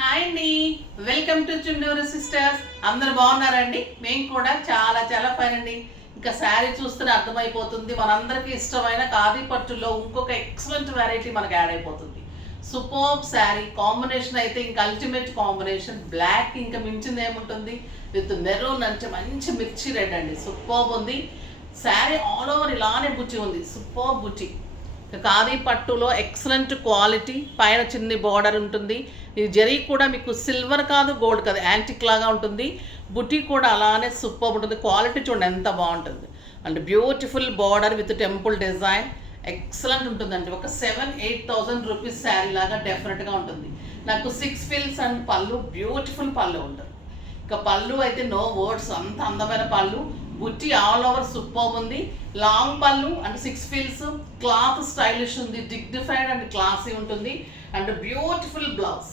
Hi అండి, welcome to Chunduru sisters. అందరు బాగున్నారండి? మేము కూడా చాలా చాలా ఫైన్ అండి. ఇంకా శారీ చూస్తేనే అర్థమైపోతుంది మనందరికీ ఇష్టమైన ఖాదీ పట్టులో ఇంకొక ఎక్సలెంట్ వెరైటీ మనకు యాడ్ అయిపోతుంది. సూపర్బ్ శారీ కాంబినేషన్ అయితే ఇంకా అల్టిమేట్ కాంబినేషన్. బ్లాక్ ఇంకా మించింది ఏముంటుంది, విత్ మెరూన్ అంటే మంచి మిర్చి రెడ్ అండి. సూపర్బ్ ఉంది శారీ, ఆల్ ఓవర్ ఇలానే బుచ్చి ఉంది. సూపర్బ్ బుచ్చి, ఖాదీ పట్టులో ఎక్సలెంట్ క్వాలిటీ, పైన చిన్ని బార్డర్ ఉంటుంది. ఇది జరీ కూడా మీకు సిల్వర్ కాదు, గోల్డ్ కాదు, యాంటిక్ లాగా ఉంటుంది. బుటీ కూడా అలానే సూపర్ ఉంటుంది. క్వాలిటీ చూడండి ఎంత బాగుంటుంది. And beautiful border with temple design, excellent ఉంటుందండి. ఒక 7-8,000 రూపీస్ శారీ లాగా డెఫినెట్గా ఉంటుంది. నాకు 6 ఫిల్స్ అండ్ పళ్ళు, బ్యూటిఫుల్ పళ్ళు ఉంటుంది. ఇక పళ్ళు అయితే నో వర్డ్స్, అంత అందమైన పళ్ళు. బుట్టి ఆల్ ఓవర్ సూపర్ ఉంది. లాంగ్ పళ్ళు అండ్ 6 ఫిల్స్, క్లాత్ స్టైలిష్ ఉంది, డిగ్నిఫైడ్ అండ్ క్లాసీ ఉంటుంది. అండ్ బ్యూటిఫుల్ బ్లౌజ్,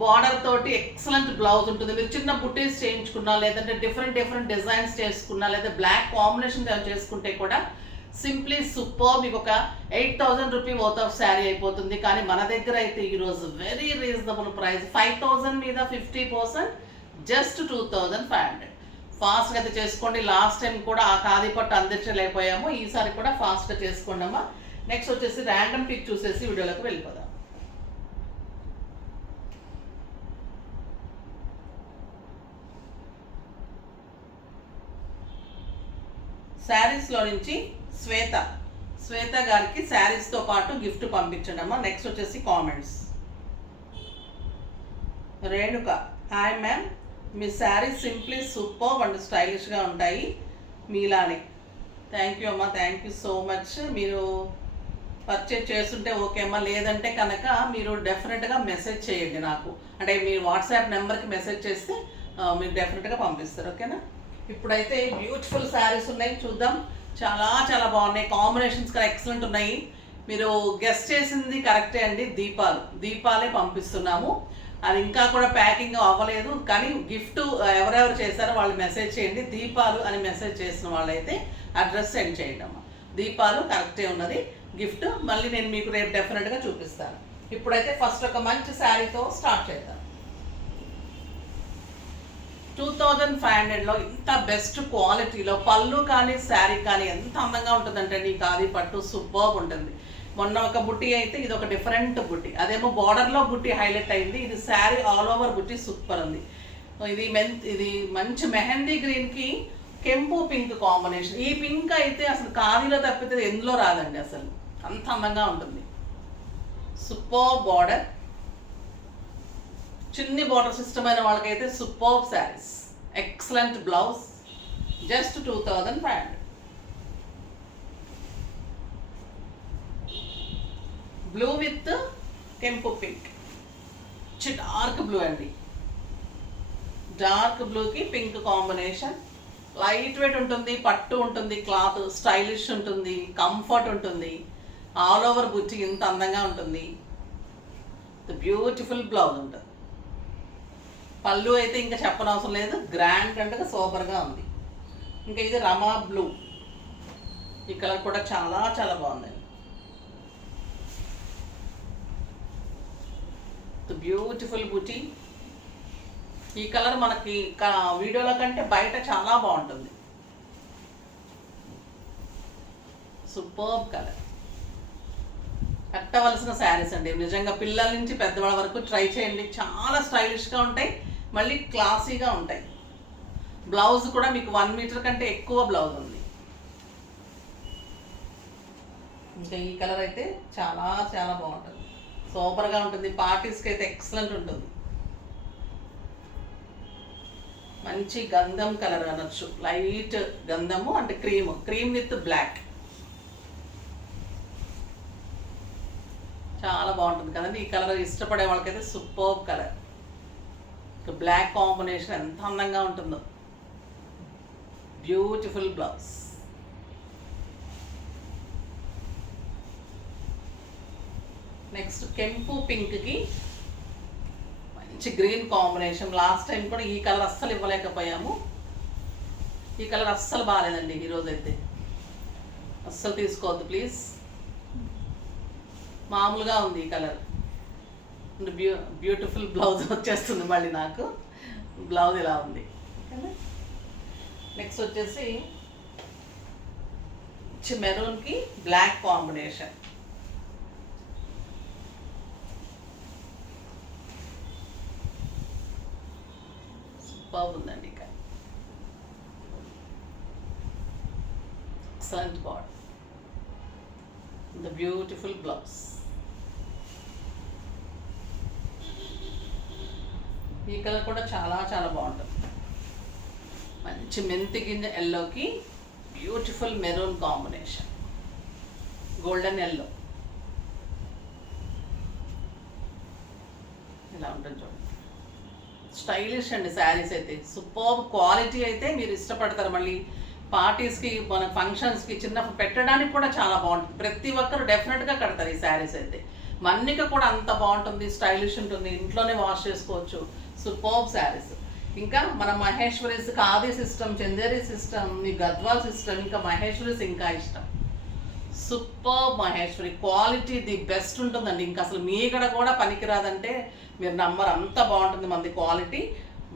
బార్డర్ తోటి ఎక్సలెంట్ బ్లౌజ్ ఉంటుంది. మీరు చిన్న బుట్టీస్ చేయించుకున్నా, లేదంటే డిఫరెంట్ డిజైన్స్ చేసుకున్నా, లేదా బ్లాక్ కాంబినేషన్ చేసుకుంటే కూడా సింప్లీ సూపర్. మీకు ఒక 8,000 రూపీ వర్త్ ఆఫ్ శారీ అయిపోతుంది. కానీ మన దగ్గర అయితే ఈరోజు వెరీ రీజనబుల్ ప్రైస్, 5,000 మీద 50%, జస్ట్ 2,500. ఫాస్ట్గా అయితే చేసుకోండి. లాస్ట్ టైం కూడా ఆ ఖాదీ పట్టు అందించలేకపోయాము, ఈసారి కూడా ఫాస్ట్గా చేసుకోండి అమ్మా. నెక్స్ట్ వచ్చేసి ర్యాండమ్ పిక్ చూసేసి వీడియోలోకి వెళ్ళిపోదాం. శారీస్లో నుంచి శ్వేత గారికి శారీస్తో పాటు గిఫ్ట్ పంపించండి అమ్మా. నెక్స్ట్ వచ్చేసి comments. Renuka, hi ma'am, me saris simply super and స్టైలిష్గా ఉంటాయి మీలానే. థ్యాంక్ యూ అమ్మా, థ్యాంక్ యూ సో మచ్. మీరు పర్చేజ్ చేస్తుంటే ఓకే అమ్మా, లేదంటే కనుక మీరు డెఫినెట్గా మెసేజ్ చేయండి నాకు. అంటే మీరు వాట్సాప్ నెంబర్కి మెసేజ్ చేస్తే మీరు డెఫినెట్గా పంపిస్తారు, ఓకేనా? ఇప్పుడైతే బ్యూటిఫుల్ శారీస్ ఉన్నాయి, చూద్దాం. చాలా చాలా బాగున్నాయి, కాంబినేషన్స్ కూడా ఎక్సలెంట్ ఉన్నాయి. మీరు గెస్ట్ చేసింది కరెక్టే అండి, దీపాలే పంపిస్తున్నాము. అది ఇంకా కూడా ప్యాకింగ్ అవ్వలేదు, కానీ గిఫ్ట్ ఎవరెవరు చేశారో వాళ్ళు మెసేజ్ చేయండి. దీపాలు అని మెసేజ్ చేసిన వాళ్ళైతే అడ్రస్ సెండ్ చేయండి అమ్మా. దీపాలు కరెక్టే ఉన్నది గిఫ్ట్. మళ్ళీ నేను మీకు రేపు డెఫినెట్గా చూపిస్తాను. ఇప్పుడైతే ఫస్ట్ ఒక మంచి శారీతో స్టార్ట్ చేద్దాం. 2,500లో ఇంత బెస్ట్ క్వాలిటీలో పళ్ళు కానీ శారీ కానీ ఎంత అందంగా ఉంటుందంటే నీ ఖాదీ పట్టు సూపర్గా ఉంటుంది. మొన్న ఒక బుట్టి అయితే ఇది ఒక డిఫరెంట్ బుట్టి, అదేమో బార్డర్లో బుట్టి హైలైట్ అయింది. ఇది శారీ ఆల్ ఓవర్ బుట్టి సూపర్ ఉంది. ఇది మంచి మెహందీ గ్రీన్కి కెంపు పింక్ కాంబినేషన్. ఈ పింక్ అయితే అసలు ఖాదీలో తప్పితే ఎందులో రాదండి, అసలు అంత అందంగా ఉంటుంది. సూపర్ బార్డర్, చిన్ని బార్డర్ సిస్టమ్ అయిన వాళ్ళకైతే super saris. Excellent blouse, just 2,500. Blue with కెంపు పింక్, డార్క్ బ్లూ అండి. డార్క్ బ్లూకి పింక్ కాంబినేషన్. లైట్ వెయిట్ ఉంటుంది, పట్టు ఉంటుంది, క్లాత్ స్టైలిష్ ఉంటుంది, కంఫర్ట్ ఉంటుంది. ఆల్ ఓవర్ బుట్టి ఇంత అందంగా ఉంటుంది. బ్యూటిఫుల్ బ్లౌజ్ ఉంటుంది. పళ్ళు అయితే ఇంకా చెప్పనవసరం లేదు, గ్రాండ్ అంటే సూపర్గా ఉంది. ఇంకా ఇది రమా బ్లూ, ఈ కలర్ కూడా చాలా చాలా బాగుందండి. బ్యూటిఫుల్ బుటీ. ఈ కలర్ మనకి వీడియోలో కంటే బయట చాలా బాగుంటుంది. Superb colour. కట్టవలసిన శారీస్ అండి, నిజంగా పిల్లల నుంచి పెద్దవాళ్ళ వరకు ట్రై చేయండి. చాలా స్టైలిష్గా ఉంటాయి, మళ్ళీ క్లాసీగా ఉంటాయి. బ్లౌజ్ కూడా మీకు 1 మీటర్ కంటే ఎక్కువ బ్లౌజ్ ఉంది. ఇంకా ఈ కలర్ అయితే చాలా చాలా బాగుంటుంది, సూపర్గా ఉంటుంది. పార్టీస్కి అయితే ఎక్సలెంట్ ఉంటుంది. మంచి గంధం కలర్ అనొచ్చు, లైట్ గంధము అంటే క్రీమ్ విత్ బ్లాక్. చాలా బాగుంటుంది కదండి. ఈ కలర్ ఇష్టపడే వాళ్ళకైతే సూపర్ కలర్. బ్లాక్ కాంబినేషన్ ఎంత అందంగా ఉంటుందో. Beautiful blouse. నెక్స్ట్ కెంపు పింక్కి మంచి గ్రీన్ కాంబినేషన్. లాస్ట్ టైం కూడా ఈ కలర్ అస్సలు ఇవ్వలేకపోయాము. ఈ కలర్ అస్సలు బాగాలేదండి, ఈరోజైతే అస్సలు తీసుకోవద్దు ప్లీజ్. మామూలుగా ఉంది ఈ కలర్. బ్యూటిఫుల్ బ్లౌజ్ వచ్చేస్తుంది మళ్ళీ నాకు. బ్లౌజ్ ఇలా ఉంది. నెక్స్ట్ వచ్చేసి మెరూన్కి బ్లాక్ కాంబినేషన్. సూపర్ ఉందండి. ఇక excellent body, the beautiful blouse. ఈ కలర్ కూడా చాలా చాలా బాగుంటుంది. మంచి మెంతి గింజ ఎల్లోకి beautiful maroon combination, golden yellow. ఇలా ఉంటుంది చూడండి. స్టైలిష్ అండి శారీస్ అయితే. సూపర్ క్వాలిటీ అయితే మీరు ఇష్టపడతారు. మళ్ళీ పార్టీస్కి, మన ఫంక్షన్స్కి, చిన్న పెట్టడానికి కూడా చాలా బాగుంటుంది. ప్రతి ఒక్కరు డెఫినెట్గా కడతారు ఈ శారీస్ అయితే. మన్నిక కూడా అంత బాగుంటుంది, స్టైలిష్ ఉంటుంది, ఇంట్లోనే వాష్ చేసుకోవచ్చు. సూపర్ శారీస్. ఇంకా మన మహేశ్వరీస్ ఖాదీ సిస్టమ్, చందేరి సిస్టమ్, ఈ గద్వాల్ సిస్టమ్, ఇంకా మహేశ్వరీస్ ఇంకా ఇష్టం. Super Maheshwari quality the best ఉంటుందండి. ఇంకా అసలు మీగడ కూడా పనికిరాదంటే మీరు నమ్మరు, అంత బాగుంటుంది మనది క్వాలిటీ.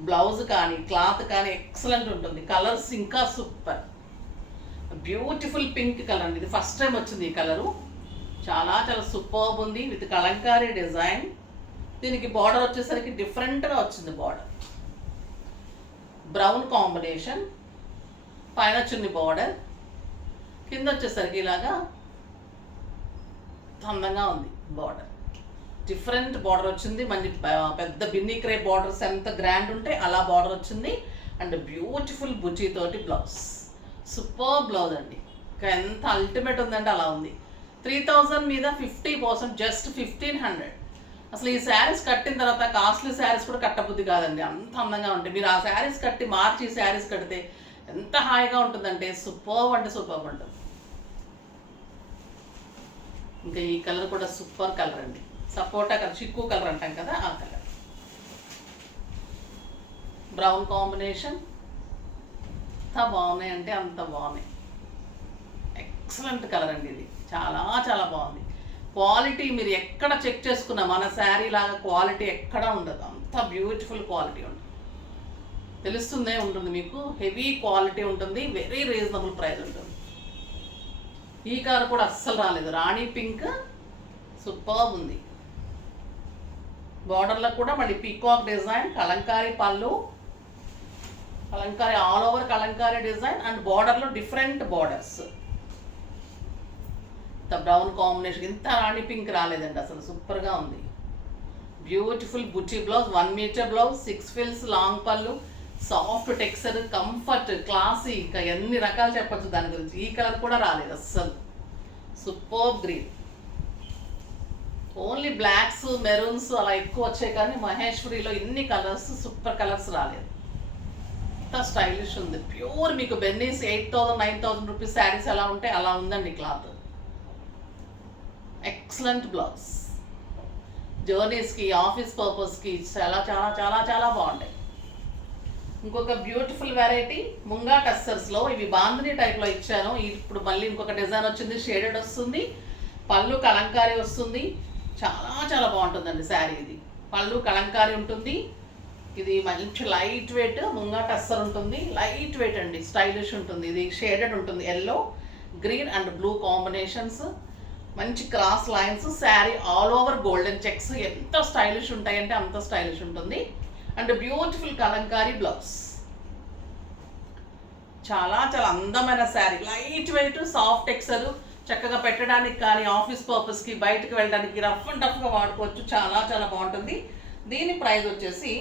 బ్లౌజ్ కానీ క్లాత్ కానీ ఎక్సలెంట్ ఉంటుంది. కలర్స్ ఇంకా సూపర్. బ్యూటిఫుల్ పింక్ కలర్ అండి. ఇది ఫస్ట్ టైం వచ్చింది ఈ కలరు. చాలా చాలా సూపర్బ్ ఉంది. With Kalamkari design. దీనికి బార్డర్ వచ్చేసరికి డిఫరెంట్గా వచ్చింది. బార్డర్ బ్రౌన్ కాంబినేషన్, పైన చున్ని బార్డర్, కింద వచ్చేసరికి ఇలాగా అందంగా ఉంది. బార్డర్ డిఫరెంట్ బార్డర్ వచ్చింది. మంచి పెద్ద బిన్నీ క్రేప్ బార్డర్స్ ఎంత గ్రాండ్ ఉంటే అలా బార్డర్ వచ్చింది. అండ్ బ్యూటిఫుల్ బుచ్చి తోటి బ్లౌజ్. సూపర్ బ్లౌజ్ అండి. ఇంకా ఎంత అల్టిమేట్ ఉందంటే అలా ఉంది. 3000 మీద 50%, జస్ట్ 1500. అసలు ఈ శారీస్ కట్టిన తర్వాత కాస్ట్లీ శారీస్ కూడా కట్టబుద్ధి కాదండి, అంత అందంగా ఉంటాయి. మీరు ఆ శారీస్ కట్టి మార్చి ఈ శారీస్ కడితే ఎంత హాయిగా ఉంటుందంటే సూపర్ అంటే సూపర్ ఉంటుంది. ఇంకా ఈ కలర్ కూడా సూపర్ కలర్ అండి. సపోటా కలర్, చిక్కు కలర్ అంటాం కదా, ఆ కలర్. Brown combination. ఎంత బాగున్నాయి అంటే అంత బాగున్నాయి. ఎక్సలెంట్ కలర్ అండి. ఇది చాలా చాలా బాగుంది. క్వాలిటీ మీరు ఎక్కడ చెక్ చేసుకున్నా మన శారీ లాగా క్వాలిటీ ఎక్కడా ఉండదు. అంత బ్యూటిఫుల్ క్వాలిటీ ఉంటుంది. తెలుస్తుందే ఉంటుంది మీకు. హెవీ క్వాలిటీ ఉంటుంది. వెరీ రీజనబుల్ ప్రైస్ ఉంటుంది. ఈ కలర్ కూడా అస్సలు రాలేదు. రాణి పింక్ సూపర్ ఉంది. బార్డర్లో కూడా మళ్ళీ పీకాక్ డిజైన్, కలంకారీ పళ్ళు, kalamkari all over kalamkari design and బార్డర్లో డిఫరెంట్ బార్డర్స్. Brown combination. ఇంత రాణి పింక్ రాలేదండి అసలు. సూపర్గా ఉంది. బ్యూటిఫుల్ బుచ్చి బ్లౌజ్, 1 మీటర్ బ్లౌజ్, 6 ఫిల్స్, లాంగ్ పళ్ళు, సాఫ్ట్ టెక్స్చర్, కంఫర్ట్, క్లాసీ, ఇంకా ఎన్ని రకాలు చెప్పచ్చు దాని గురించి. ఈ కలర్ కూడా రాలేదు అస్సలు. Super green. Only blocks, maroons అలా ఎక్కువ వచ్చాయి కానీ మహేశ్వరిలో ఇన్ని కలర్స్, సూపర్ కలర్స్ రాలేదు. అంత స్టైలిష్ ఉంది. ప్యూర్ మీకు బెన్నీస్ 8000, 9000 రూపీస్ శారీస్ ఎలా ఉంటే అలా ఉందండి క్లాత్. Excellent blouse. జర్నీస్కి, ఆఫీస్ పర్పస్కి చాలా చాలా చాలా చాలా బాగుంటాయి. ఇంకొక బ్యూటిఫుల్ వెరైటీ ముంగా టస్సర్స్లో. ఇవి బాందిని టైప్లో ఇచ్చాను. ఇప్పుడు మళ్ళీ ఇంకొక డిజైన్ వచ్చింది, షేడెడ్ వస్తుంది. పళ్ళు కలంకారీ వస్తుంది. చాలా చాలా బాగుంటుందండి శారీ. ఇది పళ్ళు కలంకారీ ఉంటుంది. ఇది మంచి లైట్ వెయిట్ ముంగా టస్సర్ ఉంటుంది. లైట్ వెయిట్ అండి, స్టైలిష్ ఉంటుంది. ఇది షేడెడ్ ఉంటుంది. Yellow, green and blue combinations. మంచి cross lines. Sari all over golden checks. ఎంత స్టైలిష్ ఉంటాయంటే అంత స్టైలిష్ ఉంటుంది. And beautiful kalamkari blouse. చాలా చాలా అందమైన sari. Light weight, soft texture. చక్కగా పెట్టడానికి కానీ, ఆఫీస్ పర్పస్కి, బయటకు వెళ్ళడానికి రఫ్ అండ్ టఫ్గా వాడుకోవచ్చు. చాలా చాలా బాగుంటుంది. దీని ప్రైస్ వచ్చేసి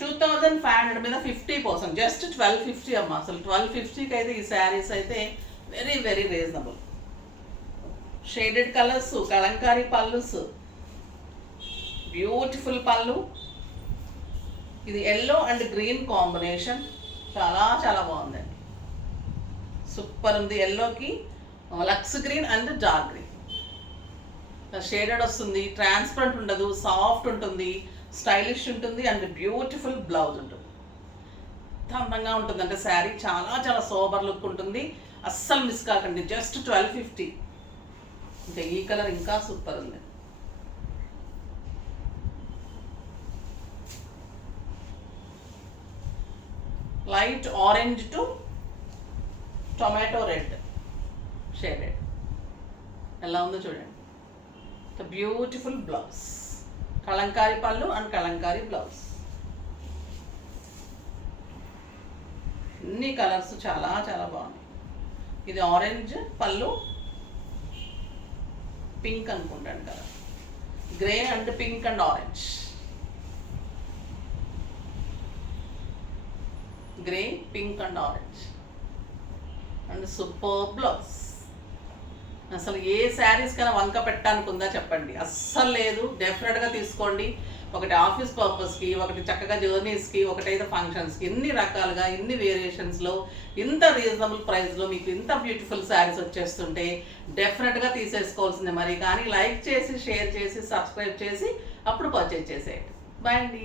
2500 మీద 50%, జస్ట్ 1250 అమ్మ. అసలు 1250కి అయితే ఈ శారీస్ అయితే very very reasonable. Shaded colours, kalamkari పళ్ళుస్, బ్యూటిఫుల్ పళ్ళు. ఇది ఎల్లో అండ్ గ్రీన్ కాంబినేషన్. చాలా చాలా బాగుందండి. సూపర్ ఉంది. ఎల్లోకి లక్స్ green and dark green. Shaded వస్తుంది. ట్రాన్స్పరెంట్ ఉండదు, సాఫ్ట్ ఉంటుంది, స్టైలిష్ ఉంటుంది అండ్ బ్యూటిఫుల్ బ్లౌజ్ ఉంటుంది. ఎంత అందంగా ఉంటుంది అంటే శారీ చాలా చాలా సోబర్ లుక్ ఉంటుంది. అస్సలు మిస్ కాకండి. జస్ట్ 1250. ఇంకా ఈ కలర్ ఇంకా సూపర్ ఉంది. Light orange to tomato red shaded. ఎలా ఉందో చూడండి. ద బ్యూటిఫుల్ బ్లౌజ్, కలంకారీ పళ్ళు అండ్ కలంకారీ బ్లౌజ్. అన్ని కలర్స్ చాలా చాలా బాగున్నాయి. ఇది ఆరెంజ్ పళ్ళు, పింక్ అనుకుంటాను colour, grey and pink and orange, grey pink and orange and super blouse. అసలు ఏ శారీస్ కన్నా వంక పెట్టడానికి ఉందా చెప్పండి? అస్సలు లేదు. డెఫినెట్గా తీసుకోండి. ఒకటి ఆఫీస్ పర్పస్కి, ఒకటి చక్కగా జర్నీస్కి, ఒకటైతే ఫంక్షన్స్కి. ఇన్ని రకాలుగా ఇన్ని వేరియేషన్స్లో ఇంత రీజనబుల్ ప్రైస్లో మీకు ఇంత బ్యూటిఫుల్ శారీస్ వచ్చేస్తుంటే డెఫినెట్గా తీసేసుకోవాల్సిందే. మరి కానీ లైక్ చేసి, షేర్ చేసి, సబ్స్క్రైబ్ చేసి అప్పుడు పర్చేజ్ చేసేయండి. బాయ్ అండి.